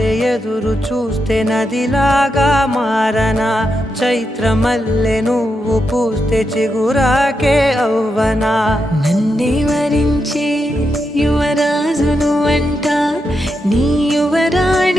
వల్లే ఎదురు చూస్తే నదిలాగా మారనా చైత్రమల్లె నువ్వు పూస్తే చిగురాకే అవ్వనా నన్నే వరించే యువరాజును అంట నీ యువరాణి